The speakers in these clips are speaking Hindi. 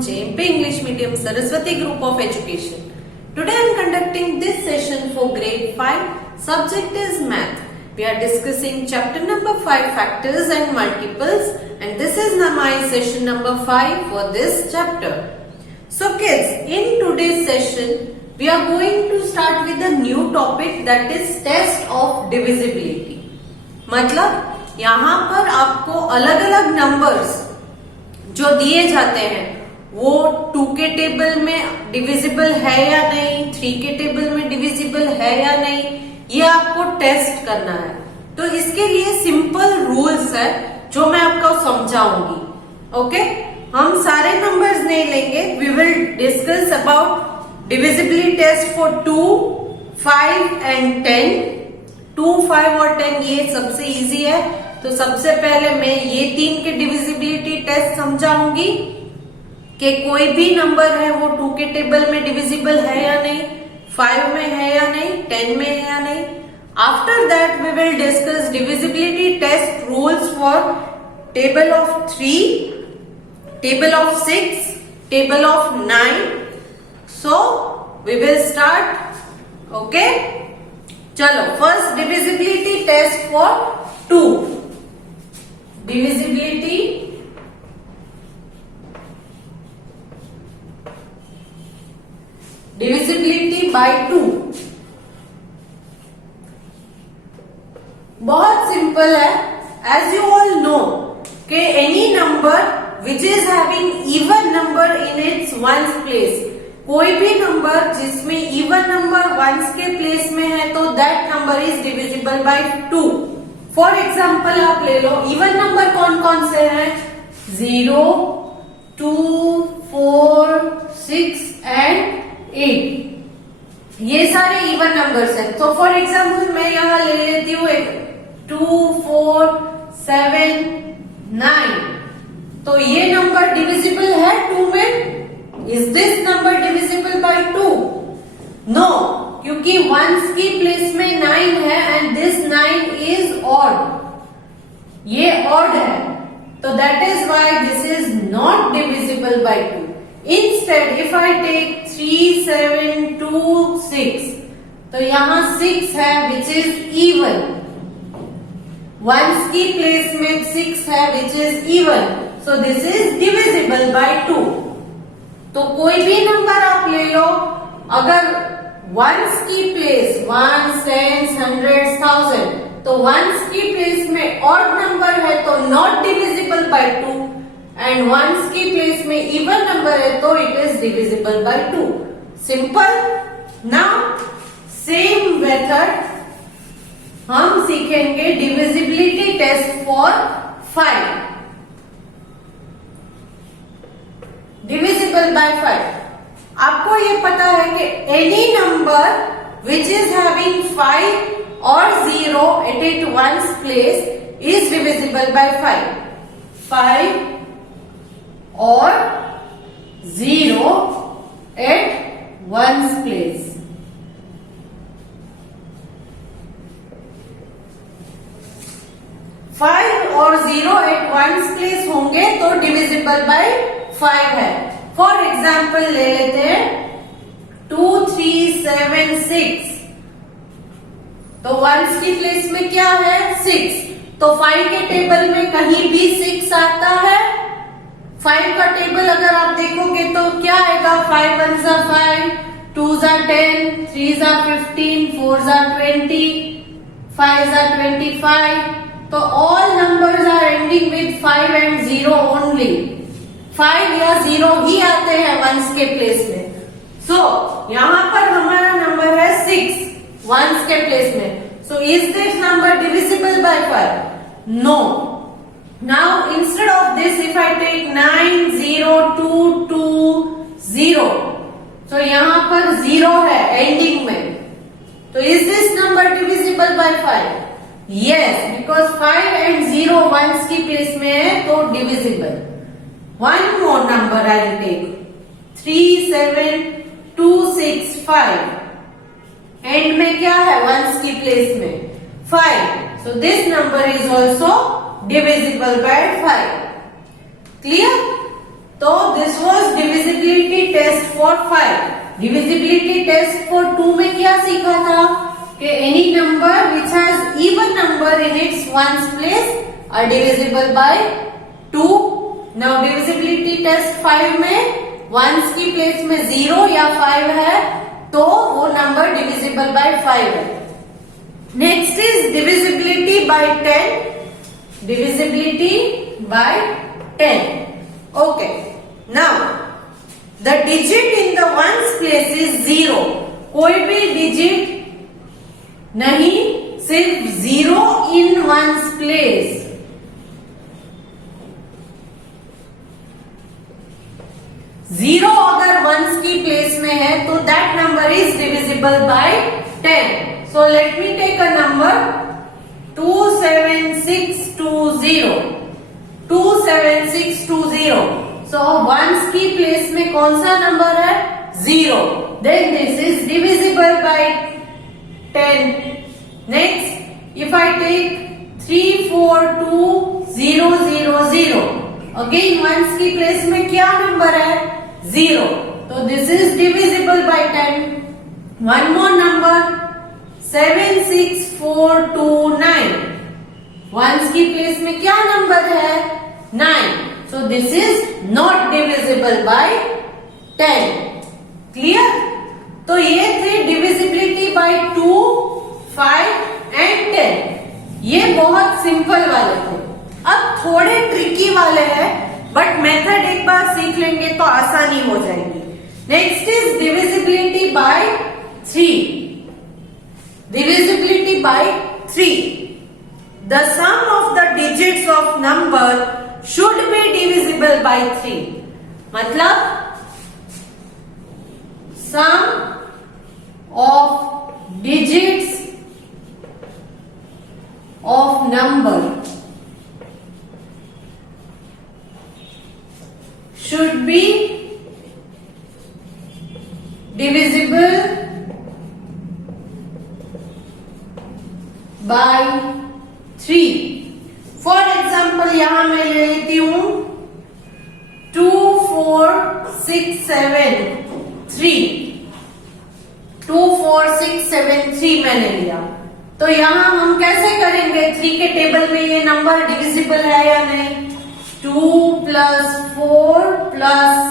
JMP English Medium Saraswati Group of Education. Today I am conducting this session for grade 5. Subject is math. We are discussing chapter number 5, factors and multiples, and this is my session number 5 for this chapter. So kids, in today's session we are going to start with a new topic, that is test of divisibility. मतलब यहाँ पर आपको अलग अलग नंबर्स जो दिए जाते हैं वो 2 के टेबल में डिविजिबल है या नहीं, 3 के टेबल में डिविजिबल है या नहीं, ये आपको टेस्ट करना है. तो इसके लिए सिंपल रूल्स है जो मैं आपको समझाऊंगी. ओके, हम सारे नंबर्स नहीं लेंगे. We will discuss about divisibility test for 2, 5 and 10. 2, 5 और 10 ये सबसे इजी है. तो सबसे पहले मैं ये 3 के डिविजिबिलिटी टेस्ट समझाऊंगी कि कोई भी नंबर है वो 2 के टेबल में डिविजिबल है या नहीं, 5 में है या नहीं, 10 में है या नहीं. After that we will discuss divisibility test rules for table of 3, table of 6, table of 9. So we will start. Okay, चलो first divisibility test for 2. Divisibility by 2 बहुत सिंपल है. एज यू ऑल नो कि any number which is having even number in its ones place, कोई भी नंबर जिसमें इवन नंबर वंस के प्लेस में है तो that number is divisible by 2. For example आप ले लो, इवन नंबर कौन कौन से हैं? 0, 2, 4, 6 एंड 8. ये सारे इवन नंबर्स हैं. तो फॉर एग्जाम्पल मैं यहां ले लेती हूँ 2, 4, 7, 9. तो ये नंबर डिविजिबल है 2 में. Is this number divisible by 2? No, क्योंकि वंस की प्लेस में 9 है एंड दिस 9 इज ऑड. ये ऑड है, तो that is why this is not divisible by 2. Instead, if I take 3, 7, 2, 6, तो यहाँ 6 है which is even. Ones की प्लेस में 6 है which is even. So this is divisible by 2. तो कोई भी नंबर आप ले लो, अगर ones की प्लेस 1, 10, 100, 1000, तो ones की प्लेस में odd नंबर है तो not divisible by 2. And ones की प्लेस में इवन नंबर है तो it is divisible by 2. Simple. Now same method हम सीखेंगे divisibility test for 5. Divisible by 5. आपको ये पता है कि any number which is having 5 और 0 at it ones place is divisible by 5. 5 और 0 at ones place. फाइव और 0 at ones place होंगे तो डिविजिबल बाय 5 है. फॉर एग्जाम्पल ले लेते हैं 2, 3, 7, 6. तो वंस की प्लेस में क्या है? 6. तो 5 के टेबल में कहीं भी 6 आता है? 5 का टेबल अगर आप देखोगे तो क्या आएगा? 5 1s are 5, 2s are 10, 3s are 15, 4s are 20, 5s are 25. तो all numbers are ending with 5 and 0 only. 5 या 0 ही आते हैं वंस के प्लेस में. सो यहाँ पर हमारा नंबर है 6 वंस के प्लेस में. So is this number divisible by 5? No. Now instead of this if I take 9, 0, 2, 2, 0, so यहाँ पर 0 है ending में. तो is this number divisible by 5? Yes, because 5 and 0 ones की प्लेस में है तो divisible. One more number I will take 3, 7, 2, 6, 5. End में क्या है? ones की प्लेस में 5. So this number is also divisible by 5. Clear? तो this was divisibility test for 5। Divisibility test for 2 में क्या सीखा था कि any number which has even number in its ones place are divisible by 2। Now divisibility test 5 में वंस की प्लेस में 0 या 5 है तो वो नंबर डिविजिबल बाय 5 है। Next is divisibility bye 10। Divisibility bye 10। Okay, now the digit in the ones place is 0। कोई भी डिजिट नहीं, सिर्फ 0 इन वंस प्लेस। 0 अगर वंस की प्लेस में है तो that number is divisible bye 10। So let me take a number 27620। 27620। So ones की प्लेस में कौन सा नंबर है? 0। Then this is divisible by 10। Next, if I take 342000, again ones की प्लेस में क्या नंबर है? 0। तो this is divisible by 10। One more number 76429। Once की प्लेस में क्या नंबर है? 9। So this is not divisible bye 10। Clear? तो ये थे डिविजिबिलिटी बाय 2, 5 एंड 10। ये बहुत सिंपल वाले थे। अब थोड़े ट्रिकी वाले हैं, बट मेथड एक बार सीख लेंगे तो आसानी हो जाएगी। Next is divisibility bye 3। Divisibility by 3. The sum of the digits of number should be divisible by 3. मतलब sum of digits of number should be divisible by 3। For example यहां मैं ले लेती हूं 24673। 24673 मैंने लिया। तो यहां हम कैसे करेंगे? 3 के टेबल में ये नंबर डिविजिबल है या नहीं? 2 + 4 +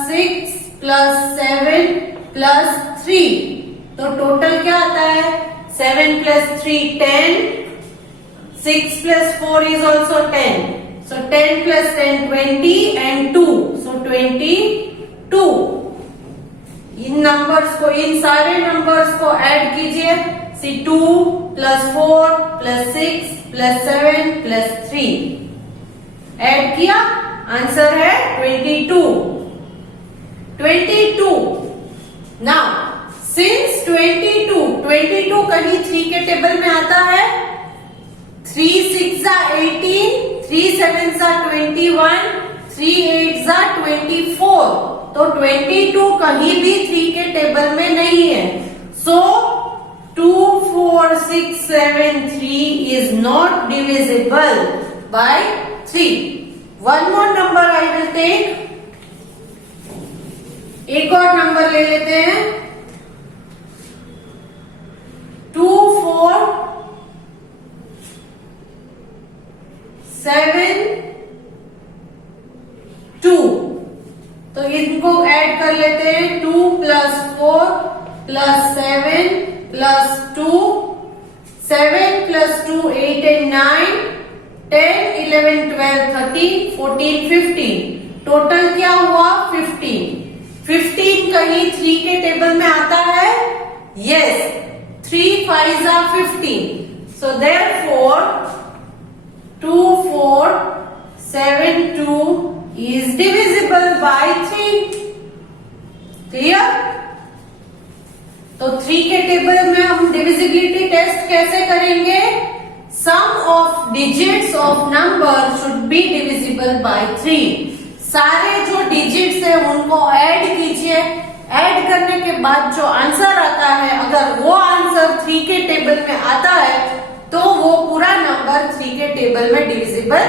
6 + 7 + 3। तो टोटल क्या आता है? 7 + 3 10। 6 + 4 is also 10. So 10 + 10 20 and 2. So 22. In numbers को, इन सारे नंबर्स को ऐड कीजिए। See 2 + 4 + 6 + 7 + 3 ऐड किया, आंसर है 22। 22। नाउ सिंस 22 कहीं 3 के टेबल में आता है। 3 6 18, 3 7 21, 3 8 24। तो 22 कहीं भी 3 के टेबल में नहीं है। सो 24673 is not divisible by 3. One more number I will take. एक और नंबर ले लेते हैं 2472। तो इनको ऐड कर लेते हैं 2 + 4 + 7 + 2, 7 + 2 8 and 9, 10 11 12 13 14 15। टोटल क्या हुआ? 15। 15 कहीं 3 के टेबल में आता है? Yes. 3 5s are 15. So therefore 2472 is divisible by 3. Clear? तो 3 के टेबल में हम डिविजिबिलिटी टेस्ट कैसे करेंगे? Sum of digits of number should be divisible by 3। सारे जो डिजिट्स है उनको ऐड कीजिए। ऐड करने के बाद जो आंसर आता है, अगर वो आंसर 3 के टेबल में आता है तो वो पूरा नंबर 3 के टेबल में डिविजिबल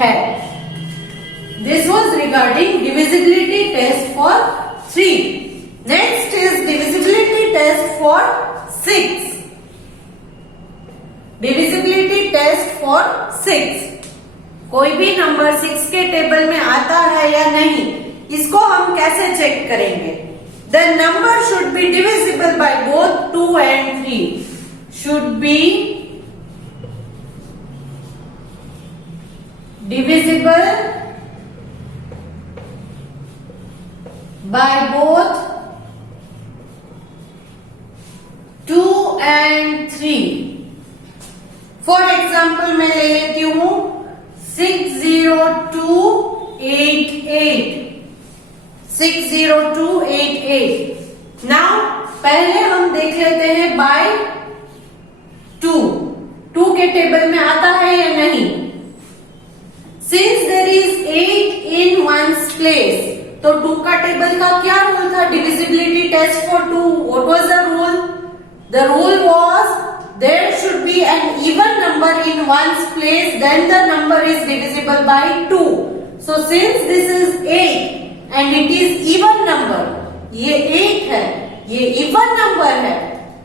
है। This was regarding divisibility test for 3. Next is divisibility test for 6. Divisibility test for 6. कोई भी नंबर 6 के टेबल में आता है या नहीं, इसको हम कैसे चेक करेंगे? The number should be divisible by both 2 and 3. Should be divisible by both 2 and 3. For example, मैं ले लेती हूँ 60288. 60288. Now पहले हम देख लेते हैं by 2. 2 के टेबल में आता है या नहीं? Since there is 8 in one's place, तो 2 का टेबल का क्या रूल था? Divisibility test for 2. What was the rule? The rule was there should be an even number in one's place, then the number is divisible by 2. So since this is 8 and it is even number, ये 8 है, ये even number है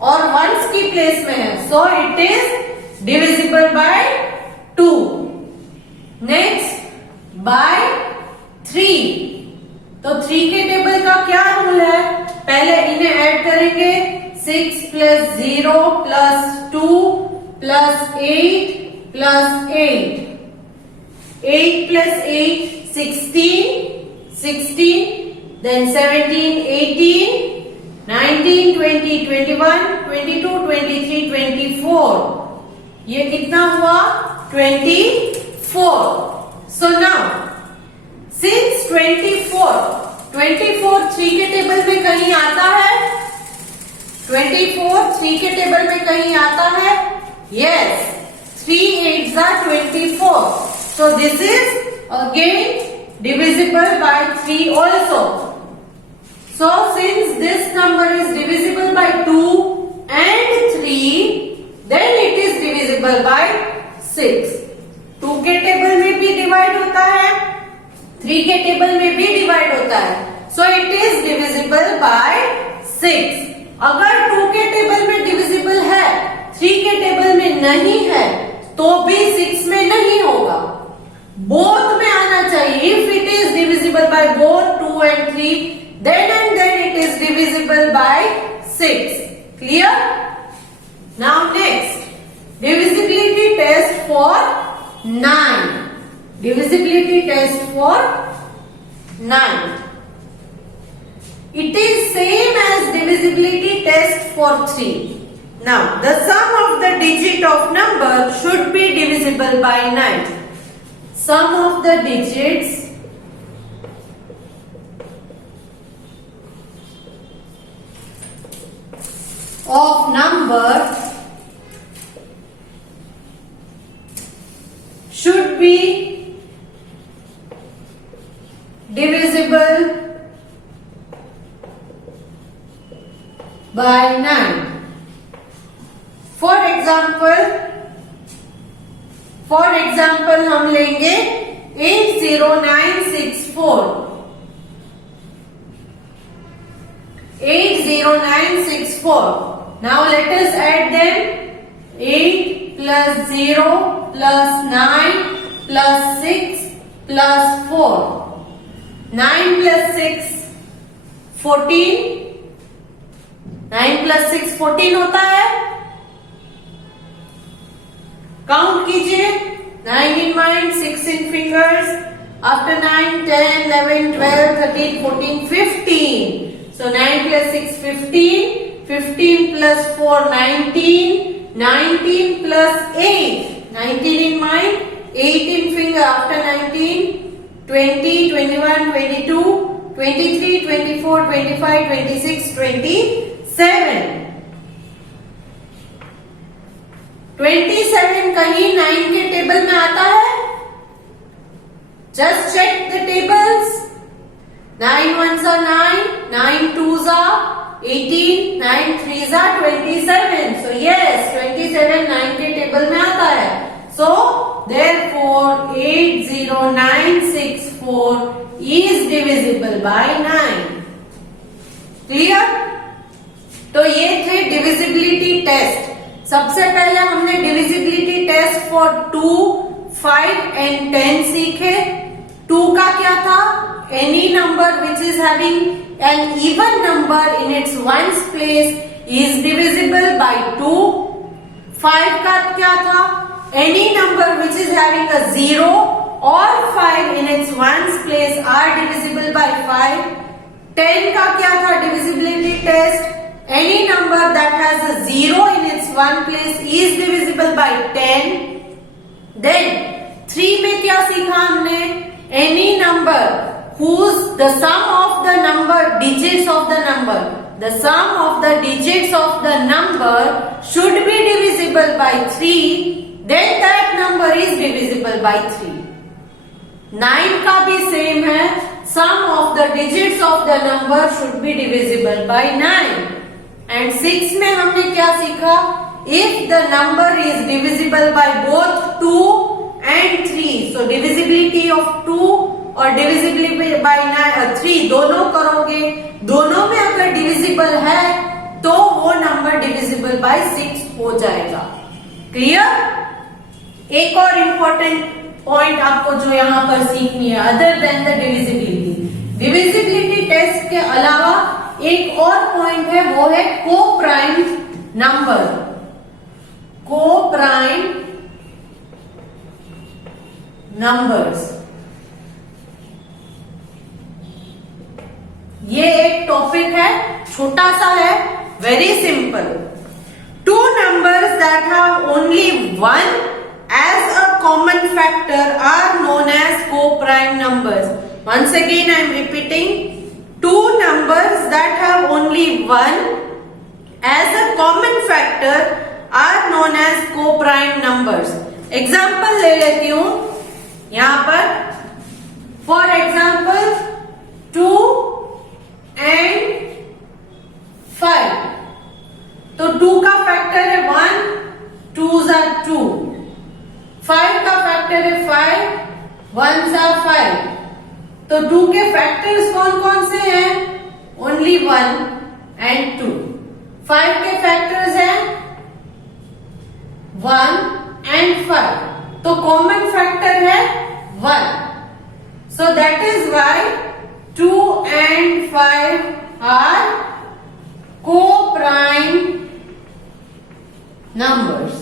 और ones की प्लेस में है, so it is divisible by 2. Next, by 3. तो 3 के टेबल का क्या रूल है? पहले इन्हें ऐड करेंगे, 6 plus 0 plus 2 plus 8 plus 8. 8 plus 8, 16. 16, then 17, 18, 19, 20, 21, 22, 23, 24. ये कितना हुआ? 24. So now, since 24 3 के टेबल में कहीं आता है? 24 3 के टेबल में कहीं आता है? Yes, 3 8s are 24. So this is again divisible by 3 also. So since this number is divisible by 2 and 3, then it is divisible by 6. 2 के टेबल में भी डिवाइड होता है, 3 के टेबल में भी डिवाइड होता है, so it is divisible by 6. अगर 2 के टेबल में डिविजिबल है, 3 के टेबल में नहीं है, तो भी 6 में नहीं होगा, बोथ में आना चाहिए. If it is divisible by both 2 and 3, then and then it is divisible by 6. Clear? Now next, divisibility test for 9. Divisibility test for 9. It is same as divisibility test for 3. Now, the sum of the digit of number should be divisible by 9. Sum of the digits of number should be divisible by 9. For example हम लेंगे 80964. 80964. Now let us add them. 8 plus 0 plus 9 plus 6 plus 4. 9 plus 6 14. 9 plus 6 14 होता है. काउंट कीजिए. 9 in mind, 6 in fingers. After 9, 10, 11, 12, 13, 14, 15. So 9 plus 6 15. 15 plus 4 19. 19 plus 8. 19 in mind, 8 in finger. After 19, 20, 21, 22, 23, 24, 25, 26, 27. 27 कहीं 9 के टेबल में आता है? Just check the tables. 9 ones are 9, 9 twos are 18, 9 threes are 27. So yes, 27 9 के टेबल में आता है. So therefore 80964 4 is divisible by 9. Clear? तो ये थे डिविजिबिलिटी टेस्ट. सबसे पहले हमने डिविजिबिलिटी टेस्ट फॉर 2, 5 एंड 10 सीखे. 2 का क्या था? Any number which is having an even number in its ones place is divisible by 2. 5 का क्या था? Any number which is having a 0 और 5 in its ones place are divisible by 5. 10 का क्या था divisibility test? Any number that has a 0 in its one place is divisible by 10. Then 3 में क्या सीखा हमने? Any number whose the sum of the number digits of the number, the sum of the digits of the number should be divisible by 3, then that number is divisible by 3. 9 का भी सेम है. Sum of the digits of the number should be divisible by 9. And 6 में हमने क्या सीखा? If the number is divisible by both 2 and 3, so divisibility of 2 और डिविजिबिलिटी बाय 3 दोनों करोगे, दोनों में अगर डिविजिबल है तो वो नंबर डिविजिबल बाय 6 हो जाएगा. क्लियर? एक और इंपॉर्टेंट पॉइंट आपको जो यहाँ पर सीखनी है, other than the divisibility. Divisibility test के अलावा एक और पॉइंट है, वो है को-प्राइम नंबर. Co-prime numbers. ये एक टॉपिक है, छोटा सा है, very simple. 2 numbers that have only 1 as a common factor are known as co-prime numbers. Once again I am repeating, 2 numbers that have only 1 as a common factor are known as co-prime numbers. Example ले लेती हूं यहां पर. For example 2 and 5. तो 2 का फैक्टर है 1, 2s are 2. 5 का फैक्टर है 5, 1s are 5. तो 2 के फैक्टर्स कौन कौन से हैं? Only 1 and 2. 5 के फैक्टर्स हैं 1 एंड 5. तो कॉमन फैक्टर है 1. So that is why 2 and 5 are coprime numbers.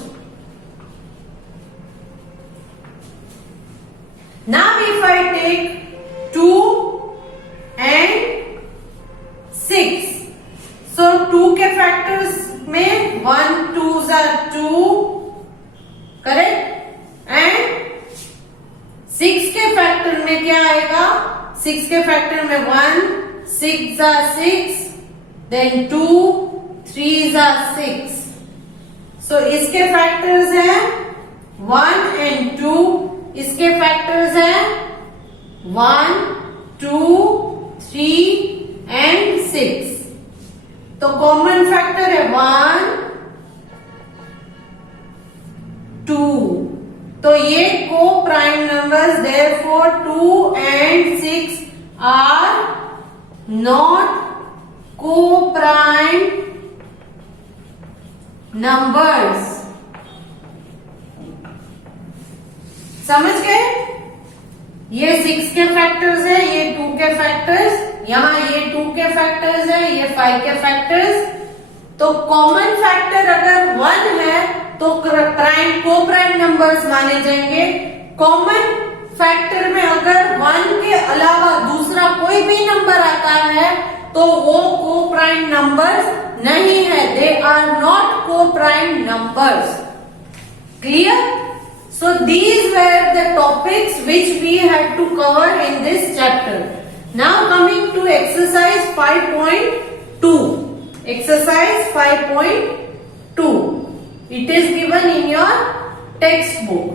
Now if I take 2 and 6, so 2 के फैक्टर्स में 1, 2s are 2, करेक्ट? एंड 6 के फैक्टर में क्या आएगा? 6 के फैक्टर में 1, 6s are 6, then 2, 3s are 6. So इसके फैक्टर्स हैं 1 एंड 2. इसके फैक्टर्स हैं 1, 2, 3 एंड 6. तो कॉमन फैक्टर है 1, 2. तो ये coprime numbers, therefore 2 and 6 are not coprime numbers. समझ गए? ये 6 के फैक्टर्स है, ये 2 के फैक्टर्स, यहां ये 2 के फैक्टर्स है, ये 5 के फैक्टर्स. तो कॉमन फैक्टर अगर 1 है तो को-प्राइम नंबर्स माने जाएंगे. कॉमन फैक्टर में अगर 1 के अलावा दूसरा कोई भी नंबर आता है तो वो को-प्राइम नंबर्स नहीं है. They are not coprime numbers. Clear? So these were the topics which we had to cover in this chapter. Now coming to exercise 5.2. Exercise 5.2. It is given in your textbook.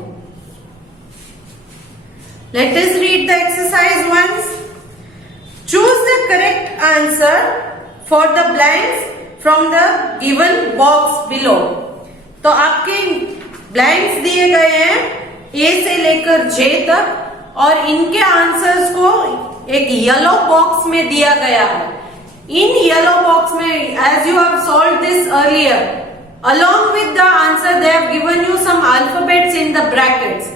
Let us read the exercise once. Choose the correct answer for the blanks from the given box below. तो आपके ब्लैंक्स दिए गए हैं A से लेकर J तक. और इनके आंसर्स को एक येलो बॉक्स में दिया गया है। इन येलो बॉक्स में as you have solve this earlier, along with the answer they have given you some alphabets in the brackets.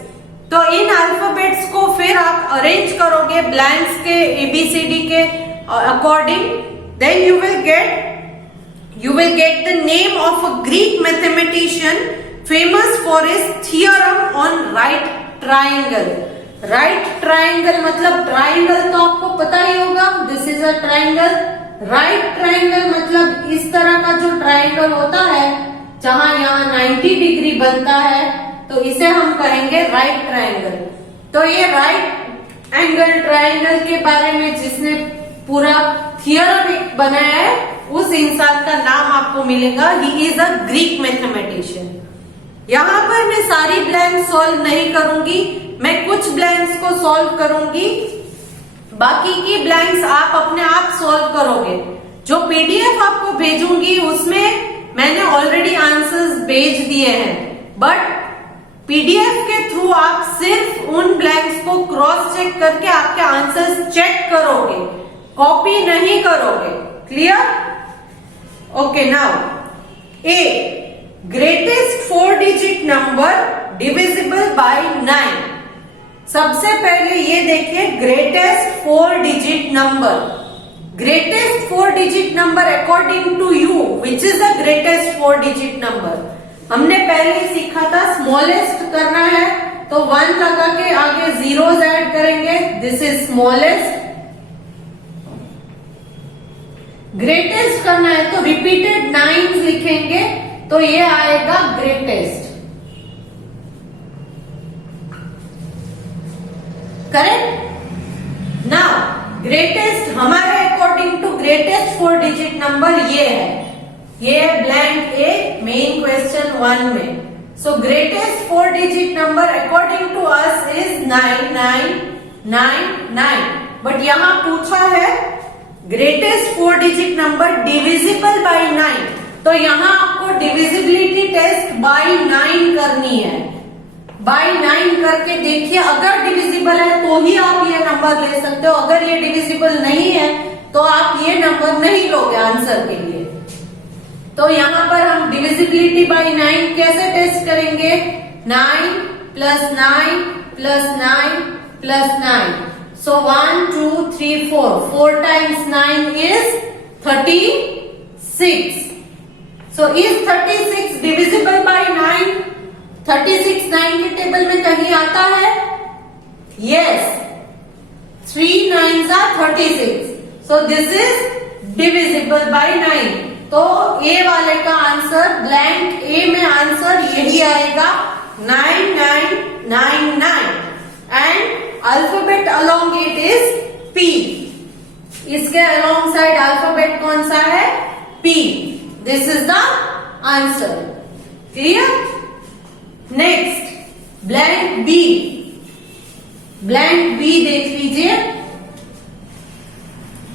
तो इन अल्फाबेट्स को फिर आप अरेंज करोगे ब्लैंक्स के ABCD के according, then you will get the name of a Greek mathematician famous for his theorem on right triangle. Right triangle मतलब ट्राइंगल तो आपको पता ही होगा, this is a triangle. Right triangle मतलब इस तरह का जो ट्राइंगल होता है जहां यहाँ 90 डिग्री बनता है, तो इसे हम कहेंगे राइट ट्राइंगल। तो ये राइट एंगल ट्राइंगल के बारे में जिसने पूरा थियरम बनाया है, उस इंसान का नाम आपको मिलेगा, he is a Greek mathematician. यहाँ पर मैं सारी ब्लैंक्स सॉल्व नहीं करूंगी, मैं कुछ ब्लैंक्स को सॉल्व करूंगी, बाकी की ब्लैंक्स आप अपने आप सॉल्व करोगे। जो पीडीएफ आपको भेजूंगी उसमें मैंने ऑलरेडी आंसर्स भेज दिए हैं, बट पीडीएफ के थ्रू आप सिर्फ उन ब्लैंक्स को क्रॉस चेक करके आपके आंसर्स चेक करोगे, कॉपी नहीं करोगे। Clear? Okay, now a greatest 4 digit number divisible by 9। सबसे पहले ये देखिए greatest 4 digit number. Greatest 4 digit number according to you which is the greatest 4 digit number? हमने पहले ही सीखा था स्मॉलेस्ट करना है तो 1 लगा के आगे जीरोस ऐड करेंगे, दिस इज स्मॉलेस्ट। ग्रेटेस्ट करना है तो रिपीटेड 9 लिखेंगे, तो ये आएगा ग्रेटेस्ट। करेक्ट? नाउ ग्रेटेस्ट हमारे according to greatest 4 digit number ये है, ये है ब्लैंक ए मेन क्वेश्चन 1 में। So greatest 4 digit number according to us is 9999। But यहां पूछा है greatest 4 digit number divisible by 9, तो यहां आपको डिविजिबिलिटी टेस्ट बाय 9 करनी है। बाय 9 करके देखिए, अगर डिविजिबल है तो ही आप ये नंबर ले सकते हो, अगर ये डिविजिबल नहीं है तो आप ये नंबर नहीं लोगे आंसर के लिए। तो यहाँ पर हम डिविजिबिलिटी बाय 9 कैसे टेस्ट करेंगे? 9 plus 9 plus 9 plus 9, so 1 2 3 4 times 9 is 36। So is 36 divisible by 9? 36 9 के टेबल में कहीं आता है? Yes, 3 9s are 36, so this is divisible by 9। तो ए वाले का आंसर, ब्लैंक ए में आंसर यही आएगा 9999, and alphabet along it is P. इसके अलोंग साइड अल्फाबेट कौन सा है? P. This is the answer. Clear? Next blank B. Blank B देख लीजिए।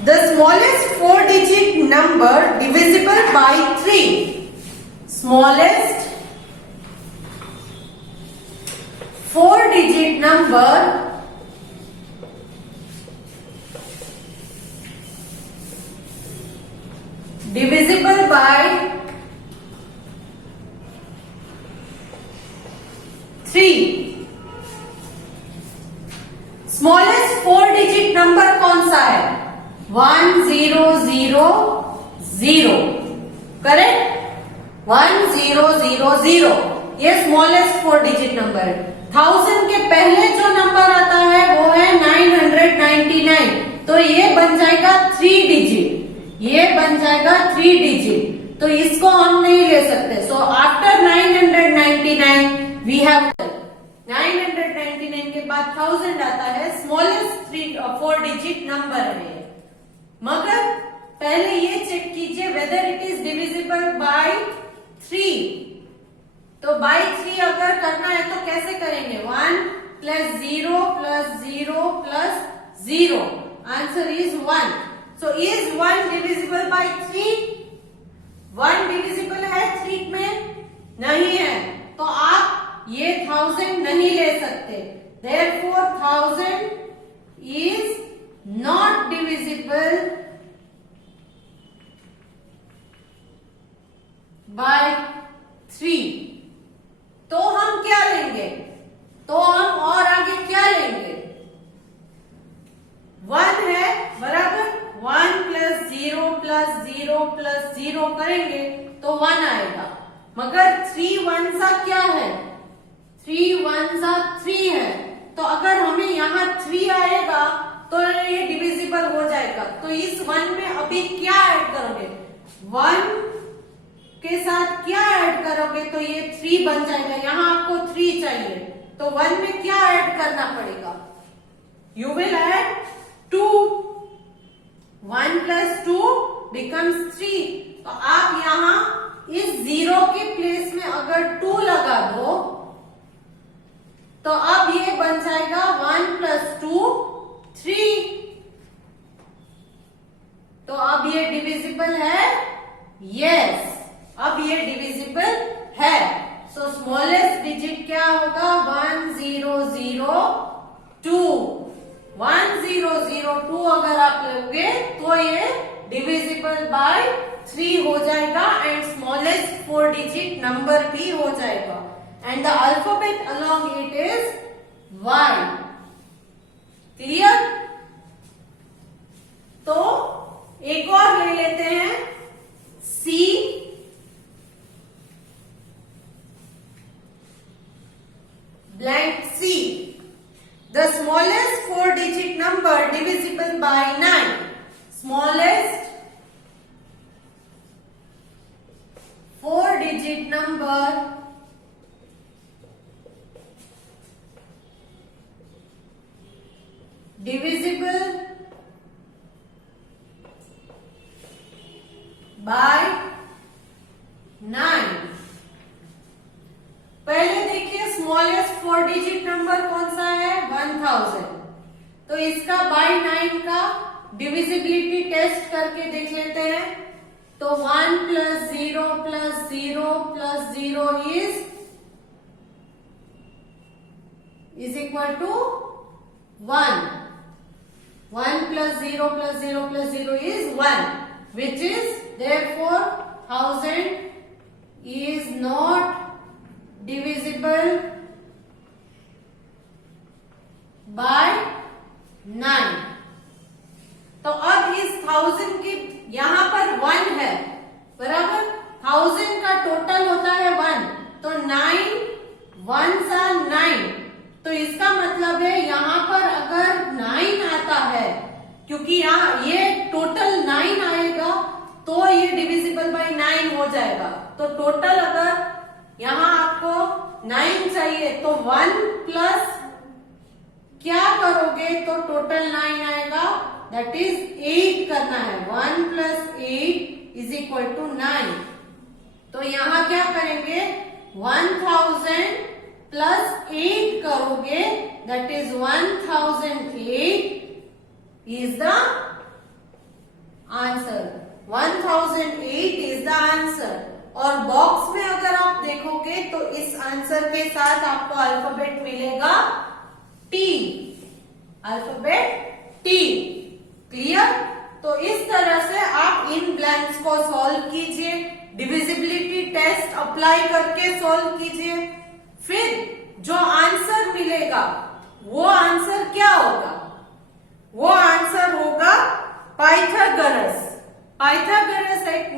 The smallest 4 digit number divisible by 3। Smallest 4 digit number divisible by 3। Smallest 4 digit number कौन सा है? 1000। करेक्ट? 1000 ये स्मॉलेस्ट 4 डिजिट नंबर है। 1000 के पहले जो नंबर आता है वो है 999, तो ये बन जाएगा 3 डिजिट। ये बन जाएगा 3 डिजिट, तो इसको हम नहीं ले सकते। सो आफ्टर 999 वी हैव 999 के बाद 1000 आता है, स्मॉलेस्ट 4 डिजिट नंबर है। मगर पहले ये चेक कीजिए whether it is divisible by 3। तो बाय 3 अगर करना है तो कैसे करेंगे? 1 plus 0 plus 0 plus 0, answer is 1। So is 1 divisible by 3? 1 divisible है 3 में? नहीं है, तो आप ये 1000 नहीं ले सकते। Therefore 1000 by 3। तो हम क्या लेंगे, तो हम और आगे क्या लेंगे, 1 है बराबर, 1 प्लस 0 प्लस 0 प्लस 0 करेंगे तो 1 आएगा। मगर 3 1 सा क्या है, 3 1 सा 3 है। तो अगर हमें यहाँ 3 आएगा तो ये डिविजिबल हो जाएगा। तो इस 1 में अभी क्या ऐड करोगे, 1 के साथ क्या ऐड करोगे तो ये 3 बन जाएगा। यहाँ आपको 3 चाहिए तो 1 में क्या ऐड करना पड़ेगा, you will add 2। 1 plus 2 becomes 3। तो आप यहाँ इस 0 के प्लेस में अगर 2 लगा दो तो अब ये बन जाएगा 1 प्लस 2 3। तो अब ये डिविजिबल है, यस, अब ये डिविजिबल है। सो स्मॉलेस्ट डिजिट क्या होगा, 1 0 0 2। 1 0 0 2 अगर आप लोगे तो ये डिविजिबल बाय 3 हो जाएगा एंड स्मॉलेस्ट 4 डिजिट नंबर भी हो जाएगा। And the alphabet along it is Y। Clear? तो एक और ले लेते हैं, C blank C, the smallest 4 digit number divisible by 9, smallest 4 digit number divisible by 9। पहले देखिए स्मॉलेस्ट 4 डिजिट नंबर कौन सा है, 1000। तो इसका बाय 9 का डिविजिबिलिटी टेस्ट करके देख लेते हैं। तो 1 plus 0 plus 0 plus 0 is equal to 1। 1 plus 0 plus 0 plus 0 is 1, which is therefore 1000 is not divisible by 9। तो अब इस 1000 की यहां पर 1 है बराबर, 1000 का टोटल होता है 1, तो 9 1 सा 9। तो इसका मतलब है यहाँ पर अगर 9 आता है, क्योंकि यहाँ ये टोटल 9 आएगा तो ये डिविजिबल बाय 9 हो जाएगा। तो टोटल अगर यहाँ आपको 9 चाहिए तो 1 प्लस क्या करोगे तो टोटल 9 आएगा, दैट इज 8 करना है। 1 प्लस 8 इज इक्वल टू 9। तो यहाँ क्या करेंगे, 1000 प्लस 8 करोगे, that is 1008 is the answer. 1008 is the answer. और बॉक्स में अगर आप देखोगे तो इस आंसर के साथ आपको अल्फाबेट मिलेगा T, अल्फाबेट T। क्लियर? तो इस तरह से आप इन ब्लैंक्स को सॉल्व कीजिए, डिविजिबिलिटी टेस्ट अप्लाई करके सॉल्व कीजिए। फिर जो आंसर मिलेगा वो आंसर क्या होगा, वो आंसर होगा पाइथागोरस। पाइथागोरस एक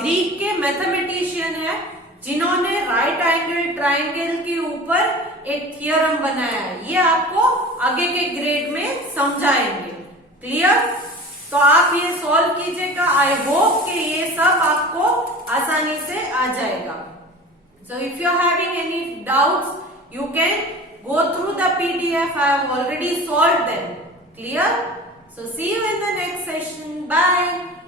ग्रीक के मैथमेटिशियन है जिन्होंने राइट एंगल ट्राइंगल के ऊपर एक थियरम बनाया है। ये आपको आगे के ग्रेड में समझाएंगे। क्लियर? तो आप ये सॉल्व कीजिएगा। आई होप कि ये सब आपको आसानी से आ जाएगा। So if you are having any doubts, you can go through the PDF. I have already solved them. Clear? So see you in the next session. Bye.